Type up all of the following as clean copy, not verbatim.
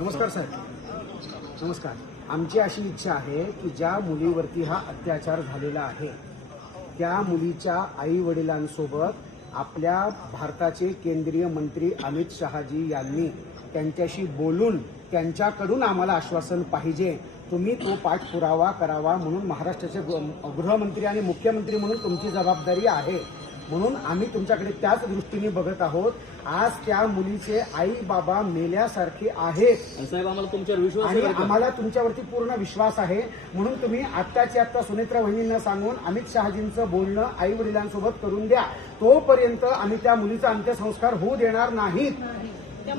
नमस्कार साहेब. नमस्कार. आमची अशी इच्छा आहे की ज्या मुलीवरती हा अत्याचार झालेला आहे त्या मुलीच्या आई वडिलांसोबत आपल्या भारताचे केंद्रीय मंत्री अमित शहाजी यांनी त्यांच्याशी बोलून त्यांच्याकडून आम्हाला आश्वासन पाहिजे. तुम्ही तो पाठपुरावा करावा म्हणून महाराष्ट्राचे गृहमंत्री आणि मुख्यमंत्री म्हणून तुमची जबाबदारी आहे. म्हणून आम्ही तुमच्याकडे त्याच दृष्टीने बघत आहोत. आज त्या मुलीचे आई बाबा मेल्यासारखे आहेत साहेब, आम्हाला तुमच्यावर विश्वास आणि आहे का? आम्हाला तुमच्यावरती पूर्ण विश्वास आहे. म्हणून तुम्ही आत्ताच्या आत्ता सुनेत्रा वहिनींना सांगून अमित शहाजींचं बोलणं आई वडिलांसोबत करून द्या. तोपर्यंत आम्ही त्या मुलीचा अंत्यसंस्कार होऊ देणार नाहीत. त्या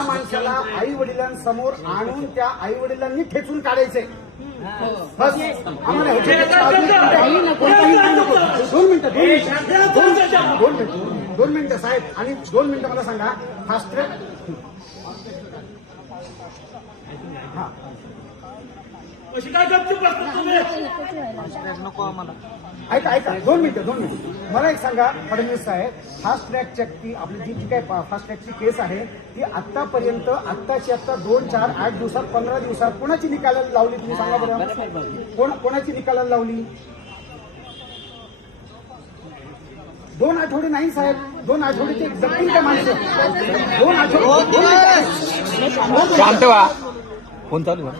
माणसाला आई वडिलांसमोर आणून त्या आई वडिलांनी ठेचून काढायचे. बस आम्हाला दोन मिनिटं साहेब, आणि 2 मिनिटं मला सांगा. फास्ट ट्रॅक हा ऐका 2 मिनिटं. मला एक सांगा फडणवीस साहेब, फास्ट ट्रॅक चक्की आपली जी काय फास्ट ट्रॅकची केस आहे ती आतापर्यंत आत्ताची आत्ता 2, 4, 8 दिवसात 15 दिवसात कोणाची निकालाला लावली तुम्ही सांगा बरं. कोणाची निकालाला लावली? 2 आठवडे नाही साहेब, 2 आठवडे ते जगतील का माणसं? 2 आठवडे शांत व्हा. फोन चालू आहे.